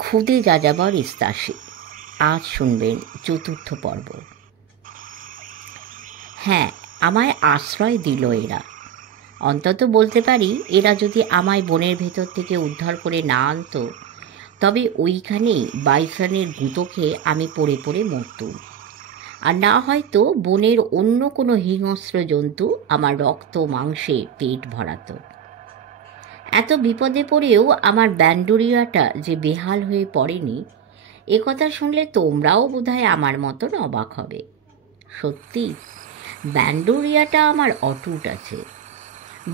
খুদে যাযাবর ইস্তাসি। আজ শুনবেন চতুর্থ পর্ব। হ্যাঁ, আমায় আশ্রয় দিল এরা। অন্তত বলতে পারি, এরা যদি আমায় বনের ভেতর থেকে উদ্ধার করে না আনতো, তবে ওইখানেই বাইসনের গুঁতো খেয়ে আমি পড়ে পড়ে মরতুম। আর না হয়তো বনের অন্য কোনো হিংস্র জন্তু আমার রক্ত মাংসে পেট ভরাতো। এত বিপদে পড়েও আমার ব্যান্ডুরিয়াটা যে বেহাল হয়ে পড়েনি, এ কথা শুনলে তোমরাও বোধহয় আমার মতন অবাক হবে। সত্যি, ব্যান্ডুরিয়াটা আমার অটুট আছে।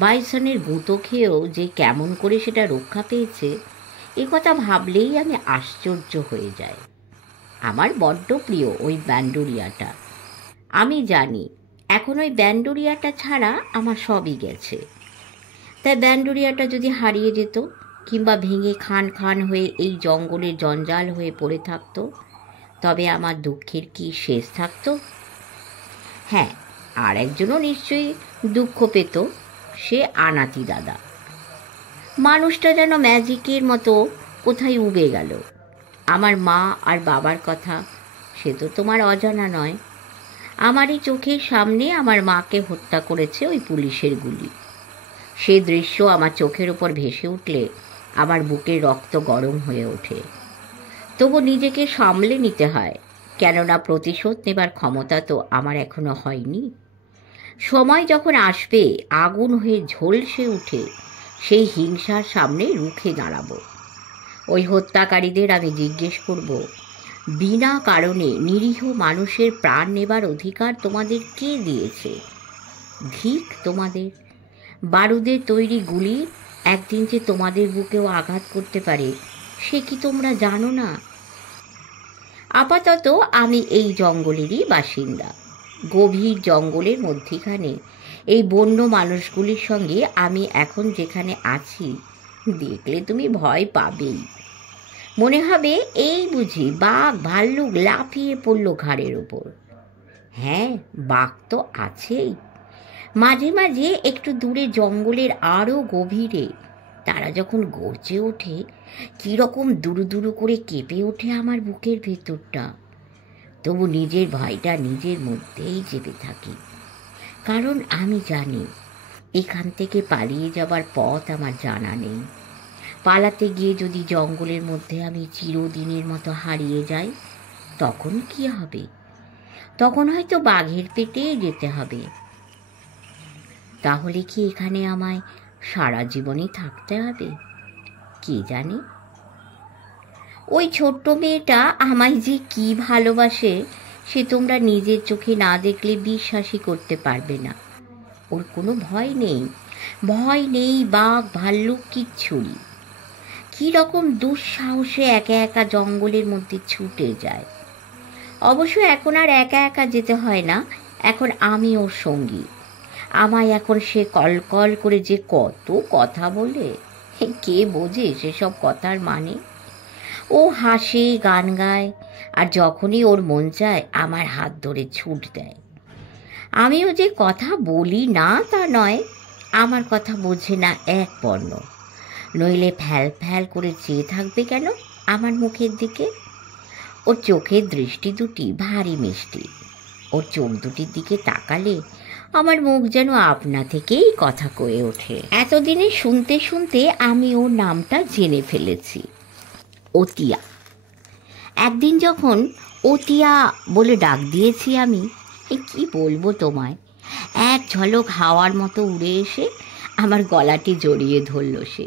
বাইসনের গুঁতো খেয়েও যে কেমন করে সেটা রক্ষা পেয়েছে, এ কথা ভাবলেই আমি আশ্চর্য হয়ে যাই। আমার বড্ড প্রিয় ওই ব্যান্ডুরিয়াটা। আমি জানি এখন ওই ব্যান্ডুরিয়াটা ছাড়া আমার সবই গেছে। তাই ব্যান্ডুরিয়াটা যদি হারিয়ে যেত, কিংবা ভেঙে খান খান হয়ে এই জঙ্গলের জঞ্জাল হয়ে পড়ে থাকতো, তবে আমার দুঃখের কি শেষ থাকতো? হ্যাঁ, আর একজনও নিশ্চয়ই দুঃখ পেত, সে আনাতি দাদা। মানুষটা যেন ম্যাজিকের মতো কোথায় উবে গেল। আমার মা আর বাবার কথা সে তো তোমার অজানা নয়। আমারই চোখের সামনে আমার মাকে হত্যা করেছে ওই পুলিশের গুলি। সে দৃশ্য আমার চোখের ওপর ভেসে উঠলে আমার বুকের রক্ত গরম হয়ে ওঠে। তবু নিজেকে সামলে নিতে হয়, কেননা প্রতিশোধ নেবার ক্ষমতা তো আমার এখনো হয়নি। সময় যখন আসবে, আগুন হয়ে ঝলসে উঠে সেই হিংসার সামনে রুখে দাঁড়াবো। ওই হত্যাকারীদের আমি জিজ্ঞেস করব, বিনা কারণে নিরীহ মানুষের প্রাণ নেবার অধিকার তোমাদের কে দিয়েছে? ধিক তোমাদের! বারুদের তৈরি গুলি একদিন যে তোমাদের বুকেও আঘাত করতে পারে, সে কি তোমরা জানো না? আপাতত আমি এই জঙ্গলেরই বাসিন্দা। গভীর জঙ্গলের মধ্যিখানে এই বন্য মানুষগুলির সঙ্গে আমি এখন যেখানে আছি, দেখলে তুমি ভয় পাবেই। মনে হবে এই বুঝি বাঘ ভাল্লুক লাফিয়ে পড়ল ঘাড়ের ওপর। হ্যাঁ, বাঘ তো আছেই। মাঝে মাঝে একটু দূরে জঙ্গলের আরও গভীরে তারা যখন গর্জে ওঠে, কীরকম দুরু দুরু করে কেঁপে ওঠে আমার বুকের ভেতরটা। তবু নিজের ভয়টা নিজের মধ্যেই চেপে থাকি, কারণ আমি জানি এখান থেকে পালিয়ে যাবার পথ আমার জানা নেই। পালাতে গিয়ে যদি জঙ্গলের মধ্যে আমি চিরদিনের মতো হারিয়ে যাই, তখন কি হবে? তখন হয়তো বাঘের পেটে যেতে হবে। তাহলে কি এখানে আমায় সারা জীবনই থাকতে হবে? কে জানে। ওই ছোট্ট মেয়েটা আমায় যে কি ভালোবাসে, সে তোমরা নিজের চোখে না দেখলে বিশ্বাসই করতে পারবে না। ওর কোনো ভয় নেই, ভয় নেই বাঘ ভাল্লুক কিচ্ছুরই। কীরকম দুঃসাহসে একা একা জঙ্গলের মধ্যে ছুটে যায়। অবশ্য এখন আর একা একা যেতে হয় না, এখন আমি ওর সঙ্গী। আমায় এখন সে কলকল করে যে কত কথা বলে, কে বোঝে সেসব কথার মানে? ও হাসে, গান গায়, আর যখনই ওর মন চায় আমার হাত ধরে ছুট দেয়। আমিও যে কথা বলি না তা নয়, আমার কথা বোঝে না এক বর্ণ। নইলে ফ্যাল ফ্যাল করে চেয়ে থাকবে কেন আমার মুখের দিকে? ওর চোখের দৃষ্টি দুটি ভারী মিষ্টি। ওর চোখ দুটির দিকে তাকালে আমার মুখ যেন আপনা থেকেই কথা কয়ে ওঠে। এতদিনে শুনতে শুনতে আমি ওর নামটা জেনে ফেলেছি, অতিয়া। একদিন যখন অতিয়া বলে ডাক দিয়েছি আমি, কি বলবো তোমায়, এক ঝলক হাওয়ার মতো উড়ে এসে আমার গলাটি জড়িয়ে ধরল সে।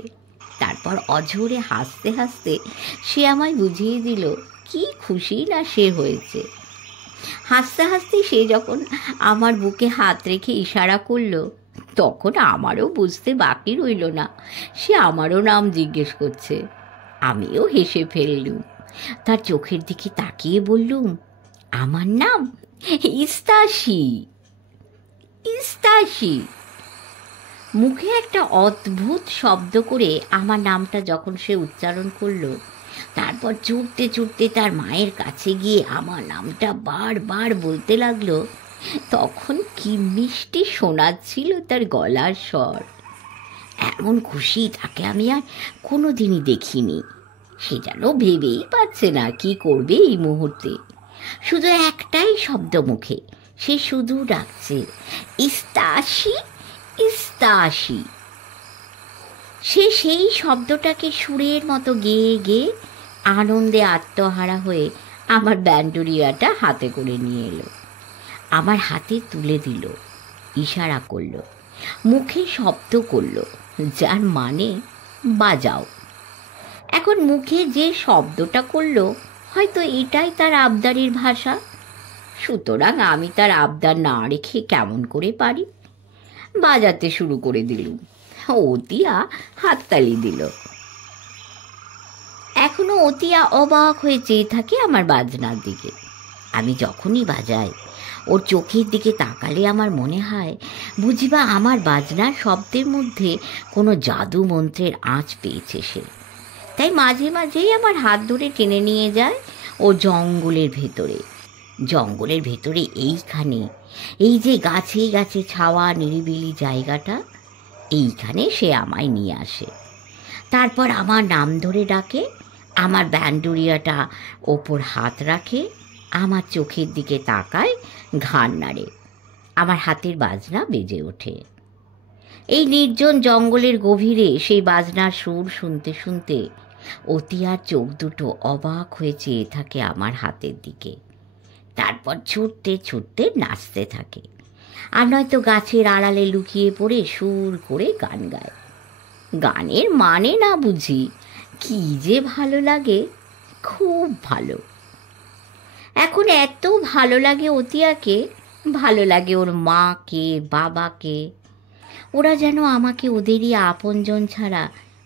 তারপর অঝোরে হাসতে হাসতে সে আমায় বুঝিয়ে দিল কি খুশি না সে হয়েছে। হাসতে হাসতে সে যখন আমার বুকে হাত রেখে ইশারা করল, তখন আমারও বুঝতে বাকি রইল না সে আমারও নাম জিজ্ঞেস করছে। আমিও হেসে ফেললুম। তার চোখের দিকে তাকিয়ে বললুম, আমার নাম ইস্তাসি। ইস্তাসি। মুখে একটা অদ্ভুত শব্দ করে আমার নামটা যখন সে উচ্চারণ করলো, তারপর ছুটতে ছুটতে তার মায়ের কাছে গিয়ে আমার নামটা বারবার বলতে লাগলো, তখন কি মিষ্টি শোনাচ্ছিল তার গলার স্বর। এমন খুশি তাকে আমি আর কোনো দিনই দেখিনি। সে যেন ভেবেই পাচ্ছে না কি করবে এই মুহূর্তে। শুধু একটাই শব্দ মুখে, সে শুধু ডাকছে, ইস্তাসি, ইস্তাসি। সে সেই শব্দটাকে সুরের মতো গেয়ে গেয়ে আনন্দে আত্মহারা হয়ে আমার ব্যান্ডুরিয়াটা হাতে করে নিয়ে এলো, আমার হাতে তুলে দিল, ইশারা করলো, মুখে শব্দ করলো, যার মানে বাজাও। এখন মুখে যে শব্দটা করলো, হয়তো এটাই তার আবদারের ভাষা। সুতরাং আমি তার আবদার না রেখে কেমন করে পারি, বাজাতে শুরু করে দিলুম। অতিয়া হাততালি দিল। এখনো অতিয়া অবাক হয়ে চেয়ে থাকে আমার বাজনার দিকে। আমি যখনই বাজাই, ওর চোখের দিকে তাকালে আমার মনে হয় বুঝিবা আমার বাজনার শব্দের মধ্যে কোনো জাদু মন্ত্রের আঁচ পেয়েছে সে। তাই মাঝে মাঝেই আমার হাত ধরে টেনে নিয়ে যায় ও জঙ্গলের ভেতরে। জঙ্গলের ভেতরে এইখানে, এই যে গাছে গাছে ছাওয়া নিরিবিলি জায়গাটা, এইখানে সে আমায় নিয়ে আসে। তারপর আমার নাম ধরে ডাকে, আমার ব্যান্ডুরিয়াটা ওপর হাত রাখে, আমার চোখের দিকে তাকায়, ঘাড় নাড়ে। আমার হাতের বাজনা বেজে ওঠে। এই নির্জন জঙ্গলের গভীরে সেই বাজনার সুর শুনতে শুনতে অতিয়ার চোখ দুটো অবাক হয়ে চেয়ে থাকে আমার হাতের দিকে। তারপর ছুটতে ছুটতে নাচতে থাকে, আর নয়তো গাছের আড়ালে লুকিয়ে পড়ে সুর করে গান গায়। গানের মানে না বুঝি, কি যে ভালো লাগে, খুব ভালো। এখন এত ভালো লাগে অতিয়াকে, ভালো লাগে ওর মাকে, বাবাকে। ওরা যেন আমাকে ওদেরই আপনজন ছাড়া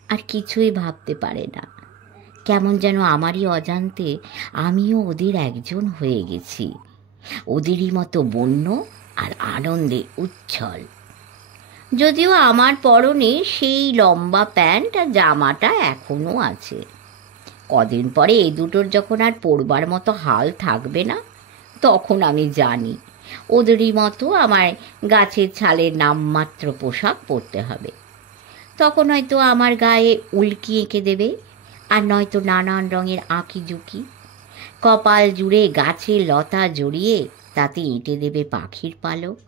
আর কিছুই ভাবতে পারে না। কেমন যেন আমারই অজান্তে আমিও ওদের একজন হয়ে গেছি, ওদেরই মতো বন্য আর আনন্দে উচ্ছল। যদিও আমার পরনে সেই লম্বা প্যান্ট আর জামাটা এখনও আছে। কদিন পরে এই দুটোর যখন আর পরবার মতো হাল থাকবে না, তখন আমি জানি ওদেরই মতো আমার গাছের ছালের নামমাত্র পোশাক পরতে হবে। তখন হয়তো আমার গায়ে উল্কি এঁকে দেবে, আর নয়তো নানান রঙের আঁকি ঝুঁকি। কপাল জুড়ে গাছের লতা জড়িয়ে তাতে এঁটে দেবে পাখির পালক।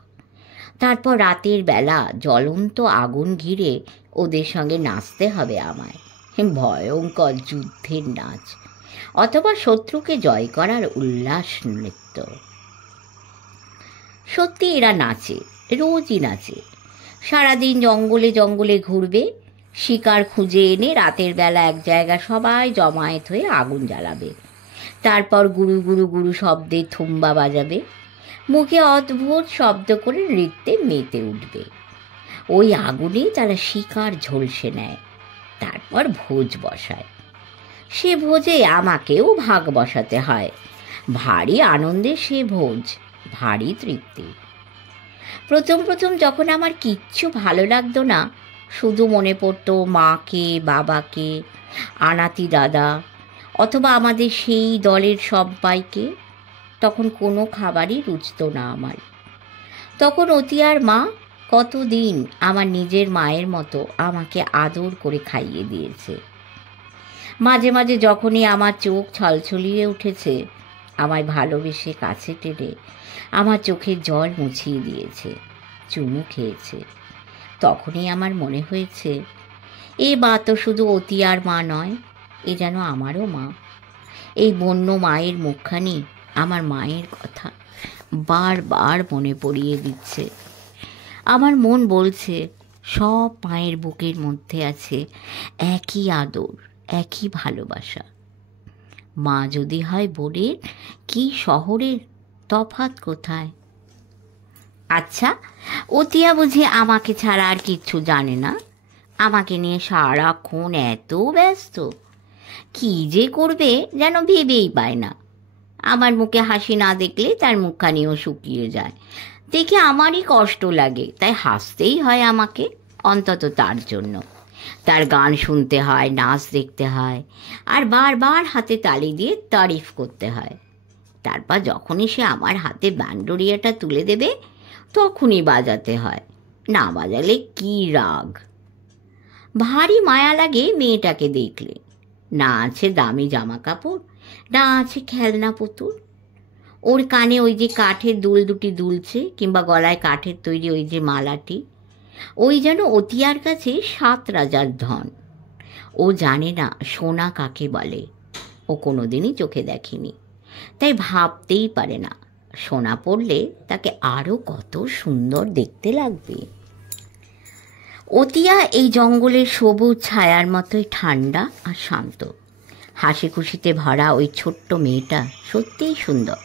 তারপর রাতের বেলা জ্বলন্ত আগুন ঘিরে ওদের সঙ্গে নাচতে হবে আমায়, ভয়ঙ্কর যুদ্ধের নাচ, অথবা শত্রুকে জয় করার উল্লাস নৃত্য। সত্যি এরা নাচে, রোজই নাচে। সারাদিন জঙ্গলে জঙ্গলে ঘুরবে, শিকার খুঁজে এনে রাতের বেলা এক জায়গা সবাই জমায়েত হয়ে আগুন জ্বালাবে। তারপর গুরু গুরু গুরু শব্দে থুম্বা বাজাবে, মুখে অদ্ভুত শব্দ করে নৃত্যে মেতে উঠবে। ওই আগুনে তারা শিকার ঝলসে নেয়, তারপর ভোজ বসায়। সে ভোজে আমাকেও ভাগ বসাতে হয়। ভারী আনন্দে সে ভোজ, ভারী তৃপ্তি। প্রথম প্রথম যখন আমার কিচ্ছু ভালো লাগতো না, শুধু মনে পড়তো মাকে, বাবাকে, আনাতি দাদা, অথবা আমাদের সেই দলের সব্বাইকে, তখন কোনো খাবারই রুচত না আমার। তখন অতিয়ার মা কতদিন আমার নিজের মায়ের মতো আমাকে আদর করে খাইয়ে দিয়েছে। মাঝে মাঝে যখনই আমার চোখ ছলছলিয়ে উঠেছে, আমায় ভালোবেসে কাছে টেনে আমার চোখের জল মুছিয়ে দিয়েছে, চুমু খেয়েছে। তখনই আমার মনে হয়েছে, এ মা তো শুধু অতিয়ার মা নয়, এ যেন আমারও মা। এই বন্য মায়ের মুখখানি আমার মায়ের কথা বারবার মনে পড়িয়ে দিচ্ছে। আমার মন বলছে, সব মায়ের বুকের মধ্যে আছে একই আদর, একই ভালোবাসা। মা যদি হয় বোনের, কি শহরের, তফাৎ কোথায়? আচ্ছা, অতিয়া বুঝি আমাকে ছাড়া আর কিচ্ছু জানে না? আমাকে নিয়ে সারাক্ষণ এত ব্যস্ত, কি যে করবে যেন ভেবেই পায় না। আমার মুখে হাসি না দেখলে তার মুখখানিও শুকিয়ে যায়, দেখে আমারই কষ্ট লাগে। তাই হাসতেই হয় আমাকে, অন্তত তার জন্য। তার গান শুনতে হয়, নাচ দেখতে হয়, আর বারবার হাতে তালি দিয়ে তারিফ করতে হয়। তারপর যখনই সে আমার হাতে ব্যান্ডোরিয়াটা তুলে দেবে, তখনই বাজাতে হয়, না বাজালে কি রাগ। ভারী মায়া লাগে মেয়েটাকে দেখলে। না আছে দামি জামা কাপড়, না আছে খেলনা পুতুল। ওর কানে ওই যে কাঠের দুল দুটি দুলছে, কিংবা গলায় কাঠের তৈরি ওই যে মালাটি, ওই যেন অতিয়ার কাছে 7 রাজার ধন। ও জানে না সোনা কাকে বলে, ও কোনোদিনই চোখে দেখেনি, তাই ভাবতেই পারে না সোনা পড়লে তাকে আরও কত সুন্দর দেখতে লাগবে। অতিয়া এই জঙ্গলের সবুজ ছায়ার মতোই ঠান্ডা আর শান্ত। হাসি খুশিতে ভরা ওই ছোট্ট মেয়েটা সত্যিই সুন্দর,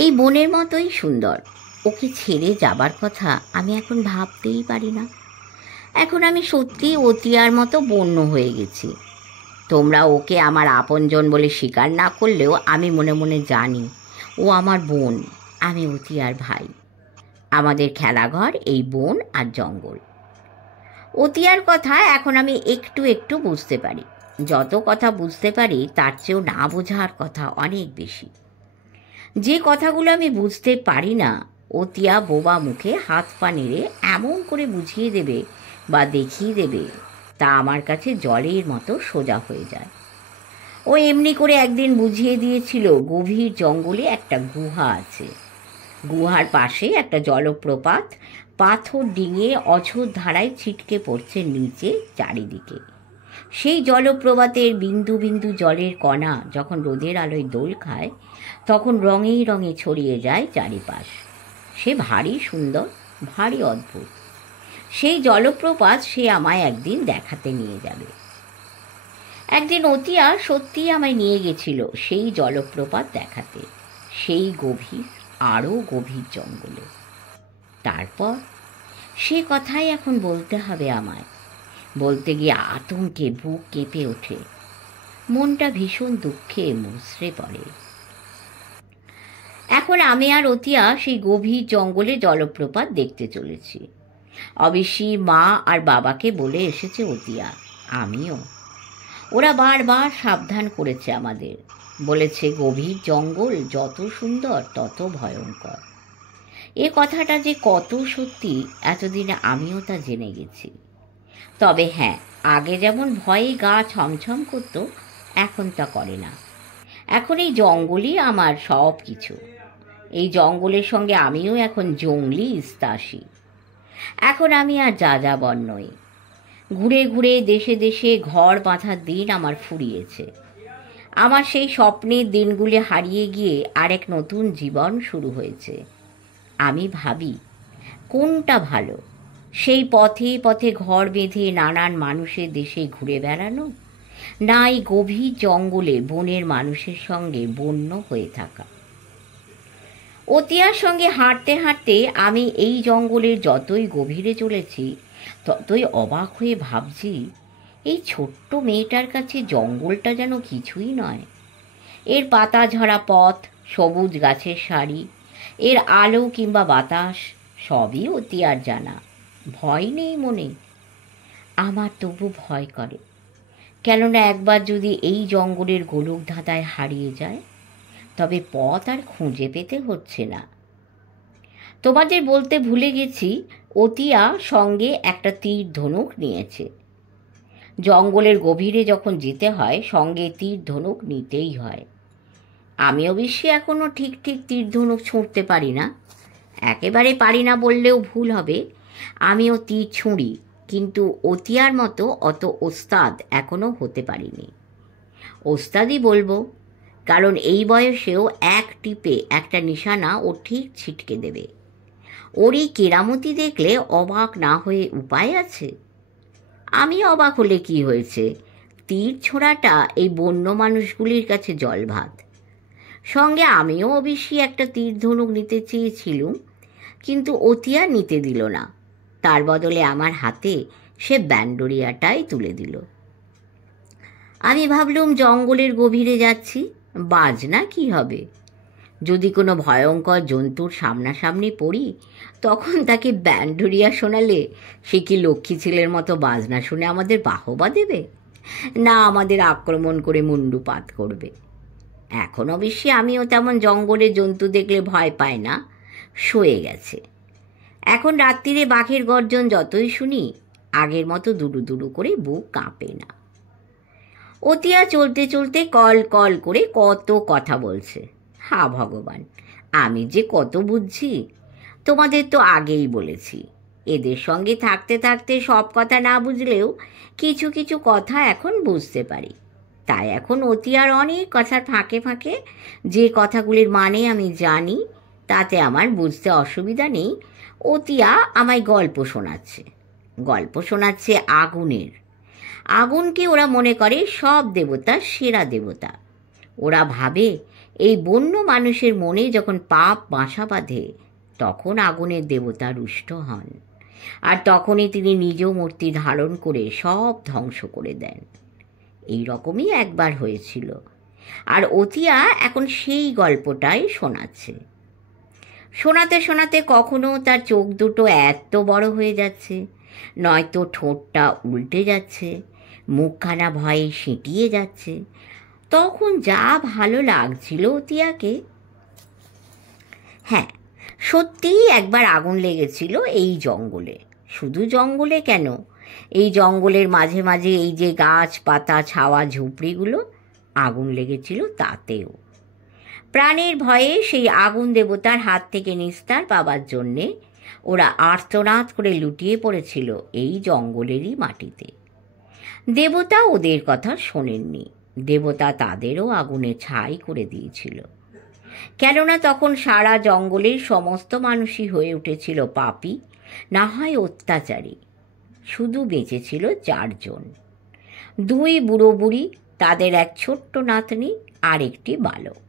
এই বনের মতোই সুন্দর। ওকে ছেড়ে যাবার কথা আমি এখন ভাবতেই পারি না। এখন আমি সত্যি অতিয়ার মতো বন্য হয়ে গেছি। তোমরা ওকে আমার আপনজন বলে স্বীকার না করলেও আমি মনে মনে জানি ও আমার বোন, আমি অতিয়ার ভাই। আমাদের খেলাঘর এই বন আর জঙ্গল। অতিয়ার কথা এখন আমি একটু একটু বুঝতে পারি। যত কথা বুঝতে পারি তার চেয়েও না বোঝার কথা অনেক বেশি। যে কথাগুলো আমি বুঝতে পারি না, অতিয়া বোবা মুখে হাত পা নেড়ে এমন করে বুঝিয়ে দেবে বা দেখিয়ে দেবে, তা আমার কাছে জলের মতো সোজা হয়ে যায়। ও এমনি করে একদিন বুঝিয়ে দিয়েছিল গভীর জঙ্গলে একটা গুহা আছে। গুহার পাশে একটা জলপ্রপাত পাথর ডিঙিয়ে অঝোর ধারায় ছিটকে পড়ছে নিচে চারিদিকে। সেই জলপ্রপাতের বিন্দু বিন্দু জলের কণা যখন রোদের আলোয় দোল খায়, তখন রঙে রঙে ছড়িয়ে যায় চারিপাশ। সে ভারী সুন্দর, ভারী অদ্ভুত। সেই জলপ্রপাত সে আমায় একদিন দেখাতে নিয়ে যাবে। একদিন অতিয়া সত্যিই আমায় নিয়ে গেছিল সেই জলপ্রপাত দেখাতে, সেই গভীর, আরও গভীর জঙ্গলে। তারপর সে কথাই এখন বলতে হবে আমায়। বলতে গিয়ে আতঙ্কে বুক কেঁপে ওঠে, মনটা ভীষণ দুঃখে মুচড়ে পড়ে। এখন আমি আর অতিয়া সেই গভীর জঙ্গলে জলপ্রপাত দেখতে চলেছি। অবশ্যই মা আর বাবাকে বলে এসেছে অতিয়া, আমিও। ওরা বারবার সাবধান করেছে আমাদের, বলেছে গভীর জঙ্গল যত সুন্দর তত ভয়ঙ্কর। এ কথাটা যে কত সত্যি এতদিনে আমিও তা জেনে গেছি। তবে হ্যাঁ, আগে যেমন ভয়ে গা ছমছম করত, এখন তা করে না। এখন এই জঙ্গলই আমার সব কিছু। এই জঙ্গলের সঙ্গে আমিও এখন জঙ্গলি ইস্তাসি। এখন আমি আর যাযাবর নই। ঘুরে ঘুরে দেশে দেশে ঘর বাঁধার দিন আমার ফুরিয়েছে। আমার সেই স্বপ্নের দিনগুলি হারিয়ে গিয়ে আরেক নতুন জীবন শুরু হয়েছে। আমি ভাবি কোনটা ভালো, সেই পথে পথে ঘর বেঁধে নানান মানুষের দেশে ঘুরে বেড়ানো, না এই গভীর জঙ্গলে বনের মানুষের সঙ্গে বন্য হয়ে থাকা। অতিয়ার সঙ্গে হাঁটতে হাঁটতে আমি এই জঙ্গলের যতই গভীরে চলেছি, ততই অবাক হয়ে ভাবছি এই ছোট্ট মেয়েটার কাছে জঙ্গলটা যেন কিছুই নয়। এর পাতা ঝরা পথ, সবুজ গাছের সারি, এর আলো কিংবা বাতাস সবই অতিয়ার জানা। ভয় নেই মনে। আমার তবু ভয় করে, কেননা একবার যদি এই জঙ্গলের গোলক ধাঁধায় হারিয়ে যায়, তবে পথ আর খুঁজে পেতে হচ্ছে না। তোমাদের বলতে ভুলে গেছি, অতিয়া সঙ্গে একটা তীর ধনুক নিয়েছে। জঙ্গলের গভীরে যখন যেতে হয় সঙ্গে তীর ধনুক নিতেই হয়। আমি অবশ্যই এখনও ঠিক ঠিক তীর ধনুক ছুঁড়তে পারি না। একেবারে পারি না বললেও ভুল হবে, আমিও তীর ছুঁড়ি, কিন্তু অতিয়ার মতো অত ওস্তাদ এখনও হতে পারিনি। ওস্তাদই বলবো, কারণ এই বয়সেও এক টিপে একটা নিশানা ও ঠিক ছিটকে দেবে। ওর এই কেরামতি দেখলে অবাক না হয়ে উপায় আছে? আমি অবাক হলে কি হয়েছে, তীর ছোড়াটা এই বন্য মানুষগুলির কাছে জলভাত। সঙ্গে আমিও অবশ্যই একটা তীর ধনুক নিতে চেয়েছিলুম, কিন্তু অতিয়া নিতে দিল না। তার বদলে আমার হাতে সে ব্যান্ডরিয়াটাই তুলে দিল। আমি ভাবলুম জঙ্গলের গভীরে যাচ্ছি, বাজনা কি হবে? যদি কোনো ভয়ঙ্কর জন্তুর সামনাসামনি পড়ি, তখন তাকে ব্যান্ডরিয়া শোনালে সে কি লক্ষ্মী ছেলের মতো বাজনা শুনে আমাদের বাহবা দেবে, না আমাদের আক্রমণ করে মুন্ডুপাত করবে? এখন অবশ্যই আমিও তেমন জঙ্গলের জন্তু দেখলে ভয় পাই না, সয়ে গেছে। এখন রাত্রিরে বাঘের গর্জন যতই শুনি, আগের মতো দুডু দুডু করে বুক কাঁপে না। অতিয়া চলতে চলতে কল কল করে কত কথা বলছে। হা ভগবান, আমি যে কত বুঝছি, তোমাদের তো আগেই বলেছি। এদের সঙ্গে থাকতে থাকতে সব কথা না বুঝলেও কিছু কিছু কথা এখন বুঝতে পারি। তাই এখন অতিয়ার অনেক কথার ফাঁকে ফাঁকে যে কথাগুলির মানে আমি জানি, তাতে আমার বুঝতে অসুবিধা নেই। অতিয়া আমায় গল্প শোনাচ্ছে। গল্প শোনাচ্ছে আগুনের। আগুনকে ওরা মনে করে সব দেবতার সেরা দেবতা। ওরা ভাবে এই বন্য মানুষের মনে যখন পাপ বাসা বাঁধে, তখন আগুনের দেবতা রুষ্ট হন, আর তখনই তিনি নিজ মূর্তি ধারণ করে সব ধ্বংস করে দেন। এই রকমই একবার হয়েছিল, আর অতিয়া এখন সেই গল্পটাই শোনাচ্ছে। শোনাতে শোনাতে কখনো তার চোখ দুটো এত বড় হয়ে যাচ্ছে, নয়তো ঠোঁটটা উল্টে যাচ্ছে, মুখখানা ভয়ে সিঁটিয়ে যাচ্ছে। তখন যা ভালো লাগছিল অতিয়াকে। হ্যাঁ, সত্যিই একবার আগুন লেগেছিল এই জঙ্গলে। শুধু জঙ্গলে কেন, এই জঙ্গলের মাঝে মাঝে এই যে গাছ পাতা ছাওয়া ঝুপড়িগুলো, আগুন লেগেছিল তাতেও। প্রাণের ভয়ে সেই আগুন দেবতার হাত থেকে নিস্তার পাবার জন্যে ওরা আর্তনাদ করে লুটিয়ে পড়েছিল এই জঙ্গলেরই মাটিতে। দেবতা ওদের কথা শোনেননি। দেবতা তাদেরও আগুনে ছাই করে দিয়েছিল। কেননা তখন সারা জঙ্গলের সমস্ত মানুষই হয়ে উঠেছিল পাপী, না হয় অত্যাচারী। শুধু বেঁচেছিল 4 জন, 2 বুড়ো বুড়ি, তাদের এক ছোট্ট নাতনি আর একটি বালক।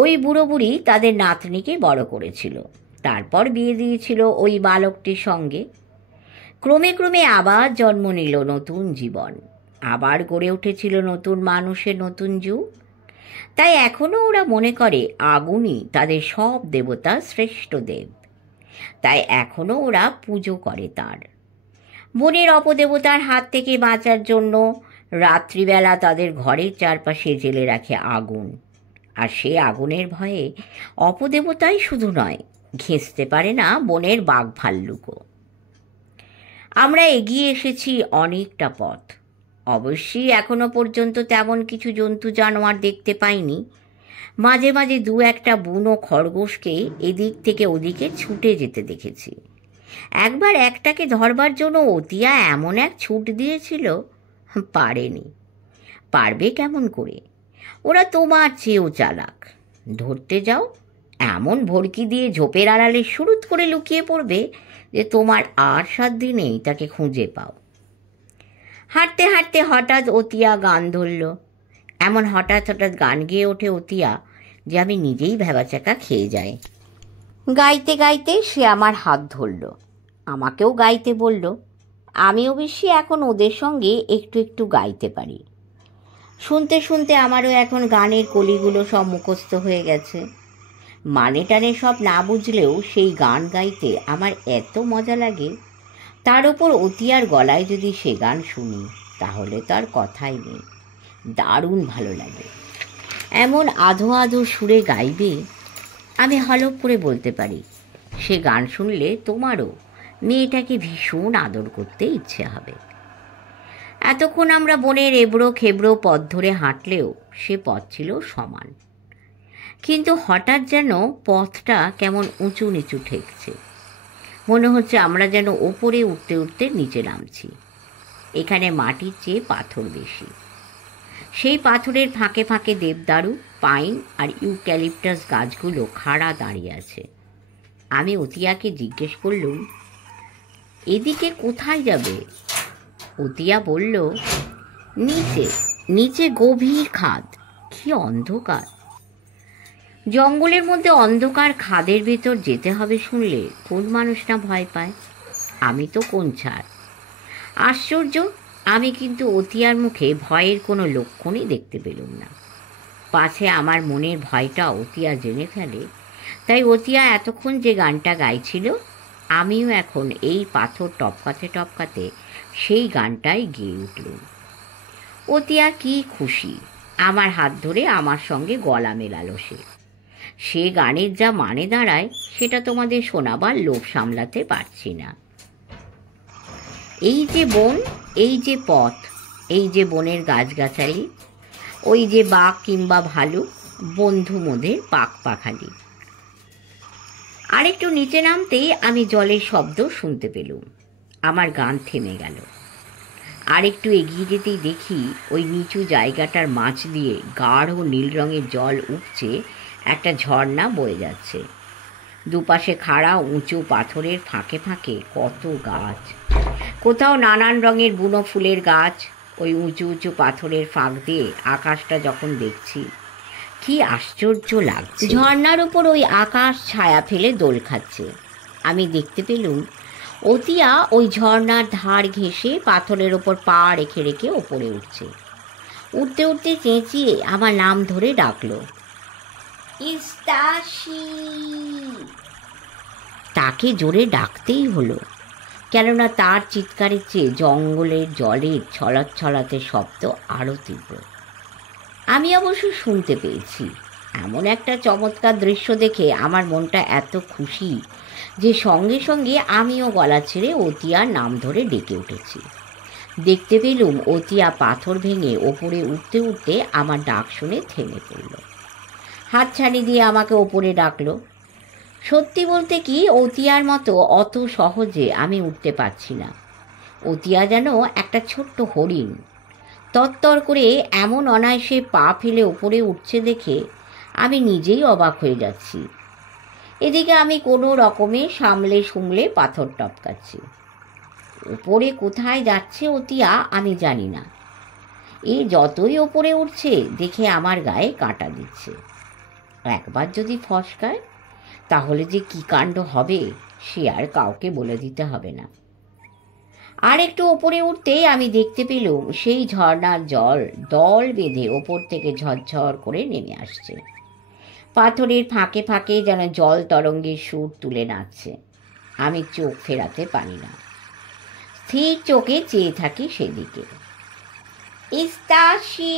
ওই বুড়ো বুড়ি তাদের নাতনিকে বড় করেছিল, তারপর বিয়ে দিয়েছিল ওই বালকটির সঙ্গে। ক্রমে ক্রমে আবার জন্ম নিল নতুন জীবন, আবার গড়ে উঠেছিল নতুন মানুষের নতুন যুগ। তাই এখনও ওরা মনে করে আগুনই তাদের সব দেবতার শ্রেষ্ঠ দেব। তাই এখনও ওরা পুজো করে তার। বনের অপদেবতার হাত থেকে বাঁচার জন্য রাত্রিবেলা তাদের ঘরের চারপাশে জেলে রাখে আগুন। আর সে আগুনের ভয়ে অপদেবতাই শুধু নয়, ঘেঁষতে পারে না বনের বাঘ ভাল্লুকও। আমরা এগিয়ে এসেছি অনেকটা পথ। অবশ্যই এখনো পর্যন্ত তেমন কিছু জন্তু জানোয়ার দেখতে পাইনি। মাঝে মাঝে 2-1টা বুনো খরগোশকে এদিক থেকে ওদিকে ছুটে যেতে দেখেছি। একবার একটাকে ধরবার জন্য অতিয়া এমন এক ছুট দিয়েছিল, পারেনি। পারবে কেমন করে? ওরা তোমার চেয়েও চালাক। ধরতে যাও, এমন ভড়কি দিয়ে ঝোপের আড়ালে সুরুত করে লুকিয়ে পড়বে যে তোমার আর 7 দিনেই তাকে খুঁজে পাও। হাঁটতে হাঁটতে হঠাৎ অতিয়া গান ধরল। এমন হঠাৎ হঠাৎ গান গেয়ে ওঠে অতিয়া যে আমি নিজেই ভ্যাবাচাকা খেয়ে যাই। গাইতে গাইতে সে আমার হাত ধরল, আমাকেও গাইতে বলল। আমি অবশ্যই এখন ওদের সঙ্গে একটু একটু গাইতে পারি। শুনতে শুনতে আমারও এখন গানের কলিগুলো সব মুখস্থ হয়ে গেছে। মানে টানে সব না বুঝলেও সেই গান গাইতে আমার এত মজা লাগে। তার উপর অতিয়ার গলায় যদি সে গান শুনি, তাহলে তো আর কথাই নেই, দারুণ ভালো লাগে। এমন আধো আধো সুরে গাইবে, আমি হলপ করে বলতে পারি সে গান শুনলে তোমারও মেয়েটাকে ভীষণ আদর করতে ইচ্ছে হবে। এতক্ষণ আমরা বনের এবড়ো খেবড়ো পথ ধরে হাঁটলেও সে পথ ছিল সমান, কিন্তু হঠাৎ যেন পথটা কেমন উঁচু নিচু ঠেকছে। মনে হচ্ছে আমরা যেন ওপরে উঠতে উঠতে নিচে নামছি। এখানে মাটির চেয়ে পাথর বেশি। সেই পাথরের ফাঁকে ফাঁকে দেবদারু, পাইন আর ইউক্যালিপটাস গাছগুলো খাড়া দাঁড়িয়ে আছে। আমি অতিয়াকে জিজ্ঞেস করলুম, এদিকে কোথায় যাবে? অতিয়া বলল, নিচে, নিচে গভীর খাদ। কি অন্ধকার! জঙ্গলের মধ্যে অন্ধকার খাদের ভেতর যেতে হবে শুনলে কোন মানুষ না ভয় পায়? আমি তো কোন ছাড়। আশ্চর্য, আমি কিন্তু অতিয়ার মুখে ভয়ের কোনো লক্ষণই দেখতে পেলুম না। পাছে আমার মনের ভয়টা অতিয়া জেনে ফেলে, তাই অতিয়া এতক্ষণ যে গানটা গাইছিল, আমিও এখন এই পাথর টপকাতে টপকাতে সেই গানটাই গেয়ে উঠলুম। অতিয়া কি খুশি! আমার হাত ধরে আমার সঙ্গে গলা মেলালো সে। সে গানের যা মানে দাঁড়ায় সেটা তোমাদের শোনাবার লোভ সামলাতে পারছি না। এই যে বন, এই যে পথ, এই যে বনের গাছগাছালি, ওই যে বাঘ কিংবা ভালুক, বন্ধু মোদের পাক পাখালি। আরেকটু নিচে নামতেই আমি জলের শব্দ শুনতে পেলুম। আমার গান থেমে গেল। আরেকটু এগিয়ে যেতেই দেখি ওই নিচু জায়গাটার মাছ দিয়ে গাঢ় নীল রঙের জল উপচে একটা ঝর্ণা বয়ে যাচ্ছে। দুপাশে খাড়া উঁচু পাথরের ফাঁকে ফাঁকে কত গাছ, কোথাও নানান রঙের বুনো ফুলের গাছ। ওই উঁচু উঁচু পাথরের ফাঁক দিয়ে আকাশটা যখন দেখছি, কি আশ্চর্য লাগছে। ঝর্ণার উপর ওই আকাশ ছায়া ফেলে দোল খাচ্ছে। আমি দেখতে পেলুম অতিয়া ওই ঝর্ণার ধার ঘেঁষে পাথরের ওপর পা রেখে রেখে ওপরে উঠছে। উঠতে উঠতে চেঁচিয়ে আমার নাম ধরে ডাকলো, ইস্তাসি। তাকে জোরে ডাকতেই হলো, কেননা তার চিৎকারের চেয়ে জঙ্গলের জলের ছলাৎ ছলাতে শব্দ আরও তীব্র। আমি অবশ্য শুনতে পেয়েছি। এমন একটা চমৎকার দৃশ্য দেখে আমার মনটা এত খুশি যে সঙ্গে সঙ্গে আমিও গলা ছেড়ে অতিয়ার নাম ধরে ডেকে উঠেছি। দেখতে পেলুম অতিয়া পাথর ভেঙে ওপরে উঠতে উঠতে আমার ডাক শুনে থেমে পড়ল। হাতছানি দিয়ে আমাকে ওপরে ডাকলো। সত্যি বলতে কি, অতিয়ার মতো অত সহজে আমি উঠতে পারছি না। অতিয়া যেন একটা ছোট্ট হরিণ। তত্তর করে এমন অনায়াসে পা ফেলে ওপরে উঠছে দেখে আমি নিজেই অবাক হয়ে যাচ্ছি। এদিকে আমি কোনো রকমে সামলে সুমলে পাথর টপকাচ্ছি। ওপরে কোথায় যাচ্ছে অতিয়া আমি জানি না। এ যতই ওপরে উঠছে দেখে আমার গায়ে কাঁটা দিচ্ছে। একবার যদি ফসকায় তাহলে যে কী কাণ্ড হবে সে আর কাউকে বলে দিতে হবে না। আর একটু ওপরে উঠতেই আমি দেখতে পেলুম সেই ঝর্ণার জল দল বেঁধে ওপর থেকে ঝরঝর করে নেমে আসছে। পাথরের ফাঁকে ফাঁকে যেন জল তরঙ্গের সুর তুলে নাচছে। আমি চোখ ফেরাতে পারি না, স্থির চোখে চেয়ে থাকি সেদিকে। ইস্তাসি,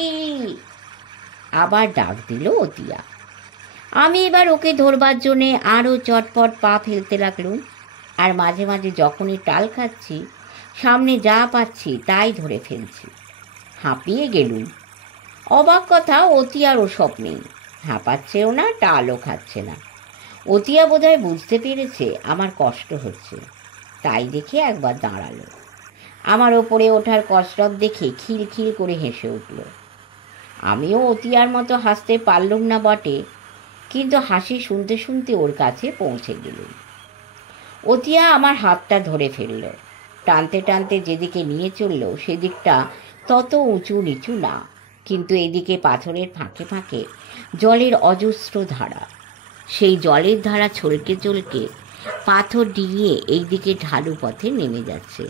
আবার ডাক দিল অতিয়া। আমি এবার ওকে ধরবার জন্যে আরও চটপট পা ফেলতে লাগলুম। আর মাঝে মাঝে যখনই টাল খাচ্ছি, সামনে যা পাচ্ছি তাই ধরে ফেলছি। হাঁপিয়ে গেলুম। অবাক কথা, অতিয়ার ওসব নেই, হাঁপাচ্ছেও না, টালও খাচ্ছে না। অতিয়া বোধহয় বুঝতে পেরেছে আমার কষ্ট হচ্ছে, তাই দেখে একবার দাঁড়ালো। আমার ওপরে ওঠার কসরত দেখে খিলখিল করে হেসে উঠল। আমিও অতিয়ার মতো হাসতে পারলুম না বটে, কিন্তু হাসি শুনতে শুনতে ওর কাছে পৌঁছে গেলুম। অতিয়া আমার হাতটা ধরে ফেলল। টানতে টানতে যেদিকে নিয়ে চলল সেদিকটা তত উঁচু নিচু না, কিন্তু এদিকে পাথরের ফাঁকে ফাঁকে জলের অজস্র ধারা। সেই জলের ধারা ছলকে চলকে পাথর ডিঙিয়ে এই দিকে ঢালু পথে নেমে যাচ্ছে।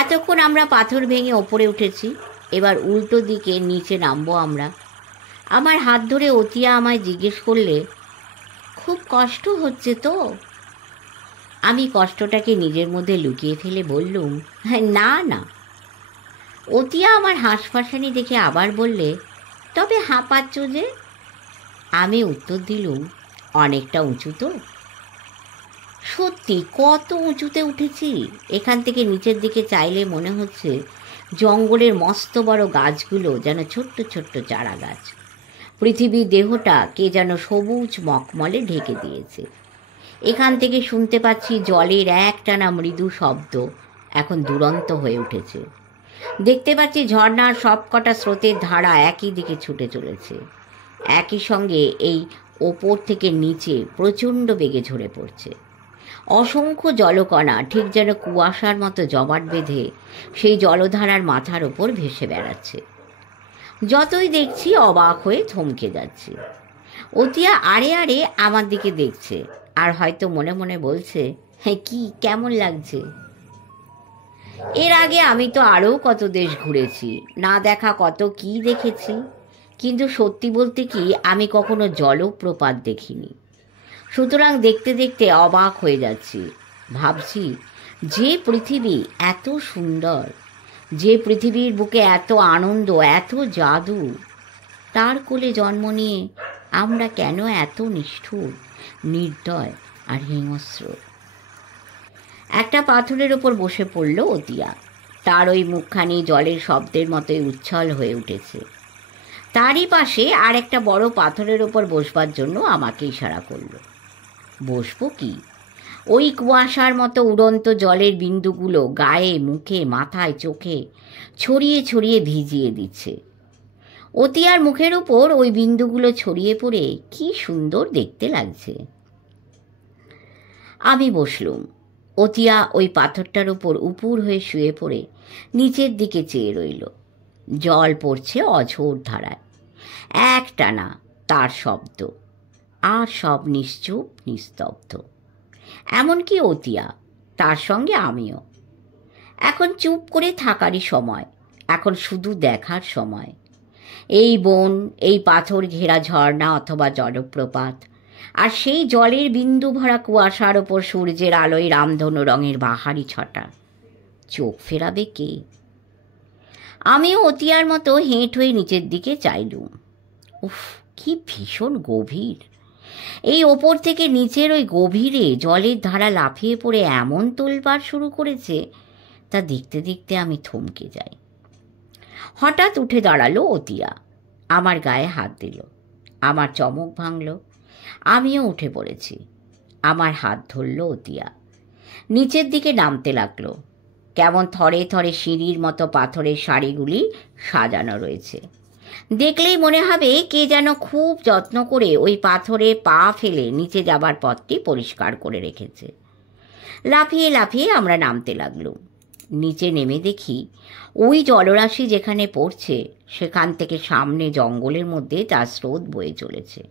এতক্ষণ আমরা পাথর ভেঙে ওপরে উঠেছি, এবার উল্টো দিকে নিচে নামবো আমরা। আমার হাত ধরে অতিয়া আমায় জিজ্ঞেস করলে, খুব কষ্ট হচ্ছে তো? আমি কষ্টটাকে নিজের মধ্যে লুকিয়ে ফেলে বললুম, না না। অতিয়া আমার হাঁসফাঁসানি দেখে আবার বললে, তবে হাঁপাচ্ছ যে? আমি উত্তর দিলুম, অনেকটা উঁচু তো। সত্যি কত উঁচুতে উঠেছি! এখান থেকে নিচের দিকে চাইলে মনে হচ্ছে জঙ্গলের মস্ত বড় গাছগুলো যেন ছোট্ট ছোট্ট চারা গাছ। পৃথিবীর দেহটা কে যেন সবুজ মখমলে ঢেকে দিয়েছে। এখান থেকে শুনতে পাচ্ছি জলের একটানা মৃদু শব্দ এখন দুরন্ত হয়ে উঠেছে। দেখতে পাচ্ছি ঝর্ণার সবকটা স্রোতের ধারা একই দিকে ছুটে চলেছে। একই সঙ্গে এই ওপর থেকে নিচে প্রচণ্ড বেগে ঝরে পড়ছে। অসংখ্য জলকণা ঠিক যেন কুয়াশার মতো জমাট বেঁধে সেই জলধারার মাথার ওপর ভেসে বেড়াচ্ছে। যতই দেখছি অবাক হয়ে থমকে যাচ্ছি। অতিয়া আড়ে আড়ে আমার দিকে দেখছে আর হয়তো মনে মনে বলছে, হ্যাঁ, কি কেমন লাগছে। এর আগে আমি তো আরও কত দেশ ঘুরেছি, না দেখা কত কি দেখেছি, কিন্তু সত্যি বলতে কি আমি কখনো জলপ্রপাত দেখিনি। সুতরাং দেখতে দেখতে অবাক হয়ে যাচ্ছি। ভাবছি, যে পৃথিবী এত সুন্দর, যে পৃথিবীর বুকে এত আনন্দ, এত জাদু, তার কোলে জন্ম নিয়ে আমরা কেন এত নিষ্ঠুর, নির্দয় আর হিংস্র। একটা পাথরের ওপর বসে পড়ল অতিয়া। তার ওই মুখখানি জলের শব্দের মতোই উচ্ছল হয়ে উঠেছে। তারই পাশে আর একটা বড় পাথরের ওপর বসবার জন্য আমাকে ইশারা করল। বসবো কি? ওই কুয়াশার মতো উড়ন্ত জলের বিন্দুগুলো গায়ে, মুখে, মাথায়, চোখে ছড়িয়ে ছড়িয়ে ভিজিয়ে দিচ্ছে। অতিয়ার মুখের উপর ওই বিন্দুগুলো ছড়িয়ে পড়ে কি সুন্দর দেখতে লাগছে। আমি বসলুম। অতিয়া ওই পাথরটার উপর উপুর হয়ে শুয়ে পড়ে নিচের দিকে চেয়ে রইল। জল পড়ছে অঝোর ধারায়, একটানা তার শব্দ, আর সব নিশ্চুপ নিস্তব্ধ। এমনকি অতিয়া, তার সঙ্গে আমিও। এখন চুপ করে থাকারই সময়, এখন শুধু দেখার সময়। এই বন, এই পাথর ঘেরা ঝর্ণা অথবা জলপ্রপাত, আর সেই জলের বিন্দু ভরা কুয়াশার ওপর সূর্যের আলোয় রামধনু রঙের বাহারি ছটা। চোখ ফেরাবে কে? আমিও অতিয়ার মতো হেঁট হয়ে নিচের দিকে চাইলুম। উফ, কি ভীষণ গভীর! এই ওপর থেকে নিচের ওই গভীরে জলের ধারা লাফিয়ে পড়ে এমন তোলপাড় শুরু করেছে, তা দেখতে দেখতে আমি থমকে যাই। হঠাৎ উঠে দাঁড়ালো অতিয়া, আমার গায়ে হাত দিল। আমার চমক ভাঙল। আমিও উঠে পড়েছি। আমার হাত ধরল অতিয়া। নিচের দিকে নামতে লাগলো। কেমন থরে থরে সিঁড়ির মতো পাথরের সারিগুলি সাজানো রয়েছে। দেখলেই মনে হবে কে যেন খুব যত্ন করে ওই পাথরে পা ফেলে নিচে যাবার পথটি পরিষ্কার করে রেখেছে। লাফিয়ে লাফিয়ে আমরা নামতে লাগলুম। নিচে নেমে দেখি ওই জলরাশি যেখানে পড়ছে সেখান থেকে সামনে জঙ্গলের মধ্যে তার স্রোত বয়ে চলেছে।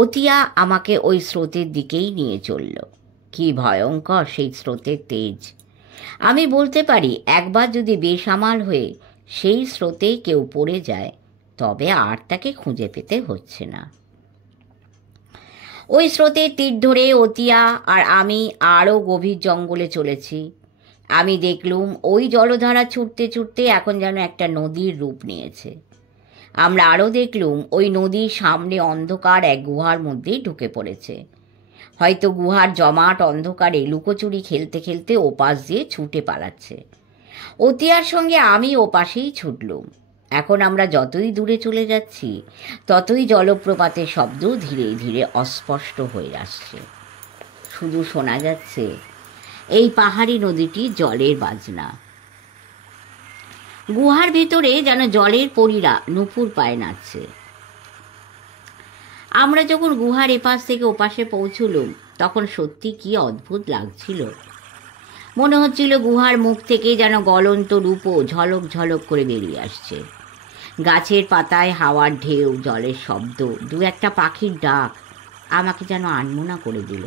অতিয়া আমাকে ওই স্রোতের দিকেই নিয়ে চলল। কি ভয়ঙ্কর সেই স্রোতের তেজ! আমি বলতে পারি, একবার যদি বেসামাল হয়ে সেই স্রোতে কেউ পড়ে যায়, তবে আর তাকে খুঁজে পেতে হচ্ছে না। ওই স্রোতের তীর ধরে অতিয়া আর আমি আরও গভীর জঙ্গলে চলেছি। আমি দেখলুম ওই জলধারা ছুটতে ছুটতে এখন যেন একটা নদীর রূপ নিয়েছে। আমরা আরও দেখলুম ওই নদীর সামনে অন্ধকার এক গুহার মধ্যেই ঢুকে পড়েছে। হয়তো গুহার জমাট অন্ধকারে লুকোচুরি খেলতে খেলতে ওপাশ দিয়ে ছুটে পালাচ্ছে। অতিয়ার সঙ্গে আমি ওপাশেই ছুটলুম। এখন আমরা যতই দূরে চলে যাচ্ছি, ততই জলপ্রপাতের শব্দ ধীরে ধীরে অস্পষ্ট হয়ে আসছে। শুধু শোনা যাচ্ছে এই পাহাড়ি নদীটি জলের বাজনা। গুহার ভিতরে যেন জলের পরীরা নুপুর পায়ে নাচছে। আমরা যখন গুহার এপাশ থেকে ওপাশে পৌঁছলুম, তখন সত্যি কি অদ্ভুত লাগছিল। মনে হচ্ছিল গুহার মুখ থেকে যেন গলন্ত রূপও ঝলক ঝলক করে বেরিয়ে আসছে। গাছের পাতায় হাওয়ার ঢেউ, জলের শব্দ, দু একটা পাখির ডাক আমাকে যেন আনমনা করে দিল।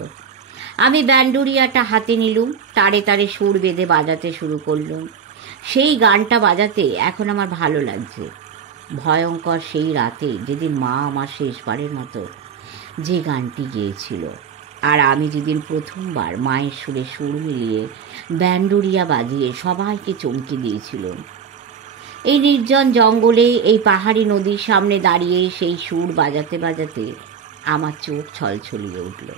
আমি ব্যান্ডুরিয়াটা হাতে নিলুম, তারে তারে সুর বেঁধে বাজাতে শুরু করলুম। সেই গানটা বাজাতে এখন আমার ভালো লাগছে। ভয়ঙ্কর সেই রাতে যেদিন মা আমার শেষবারের মতো যে গানটি গেয়েছিল, আর আমি যেদিন প্রথমবার মায়ের সুরে সুর মিলিয়ে ব্যান্ডুরিয়া বাজিয়ে সবাইকে চমকে দিয়েছিলাম। এই নির্জন জঙ্গলে এই পাহাড়ি নদীর সামনে দাঁড়িয়ে সেই সুর বাজাতে বাজাতে আমার চোখ ছলছলিয়ে উঠল।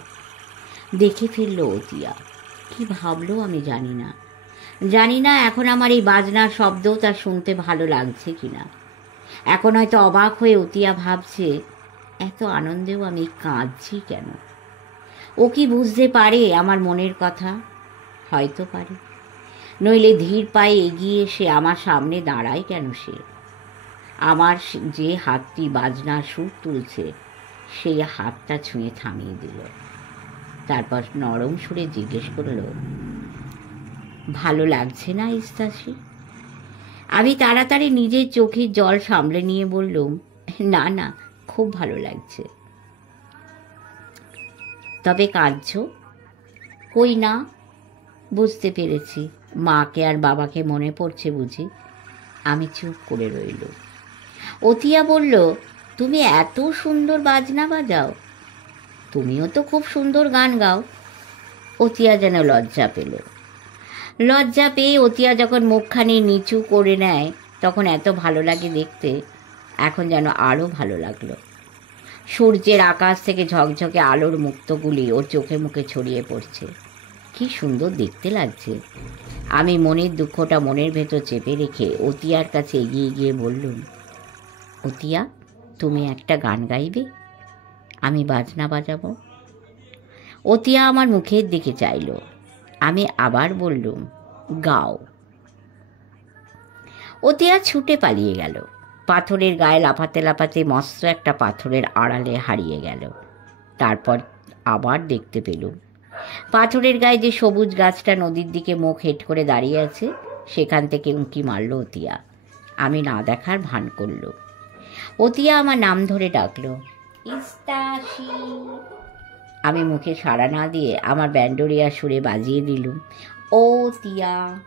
দেখে ফেলল অতিয়া। কি ভাবলো আমি জানি না এখন আমার এই বাজনার শব্দ তার শুনতে ভালো লাগছে কিনা। এখন হয়তো অবাক হয়ে অতিয়া ভাবছে, এত আনন্দেও আমি কাঁদছি কেন? ও কি বুঝতে পারে আমার মনের কথা? হয়তো পারে, নইলে ধীর পায়ে এগিয়ে এসে আমার সামনে দাঁড়ায় কেন সে? আমার যে হাতটি বাজনার সুর তুলছে, সেই হাতটা ছুঁয়ে থামিয়ে দিল। তারপর নরম সুরে জিজ্ঞেস করল, ভালো লাগছে না ইস্তাসি? আমি তাড়াতাড়ি নিজের চোখের জল সামলে নিয়ে বললুম, না না, খুব ভালো লাগছে। তবে কাঁদছ? কই না, বুঝতে পেরেছি, মাকে আর বাবাকে মনে পড়ছে বুঝি। আমি চুপ করে রইল। অতিয়া বলল, তুমি এত সুন্দর বাজনা বাজাও, তুমিও তো খুব সুন্দর গান গাও। অতিয়া যেন লজ্জা পেল। লজ্জা পেয়ে অতিয়া যখন মুখখানি নিচু করে নেয়, তখন এত ভালো লাগে দেখতে। এখন যেন আরও ভালো লাগলো। সূর্যের আকাশ থেকে ঝকঝকে আলোর মুক্তগুলি ওর চোখে মুখে ছড়িয়ে পড়ছে। কি সুন্দর দেখতে লাগছে। আমি মনের দুঃখটা মনের ভেতর চেপে রেখে অতিয়ার কাছে এগিয়ে গিয়ে বললুম, অতিয়া, তুমি একটা গান গাইবে? আমি বাজনা বাজাবো। অতিয়া আমার মুখের দিকে চাইল। আমি আবার বললুম, গাও। অতিয়া ছুটে পালিয়ে গেল। পাথরের গায়ে লাফাতে লাফাতে মস্ত একটা পাথরের আড়ালে হারিয়ে গেল। তারপর আবার দেখতে পেলুম পাথরের গায়ে যে সবুজ গাছটা নদীর দিকে মুখ হেঁট করে দাঁড়িয়ে আছে, সেখান থেকে উঁকি মারল অতিয়া। আমি না দেখার ভান করল। অতিয়া আমার নাম ধরে ডাকল, ইস্তাসি। আমি মুখে সাড়া না দিয়ে আমার ব্যান্ডোরিয়া সুরে বাজিয়ে দিলুম, ও তিয়া।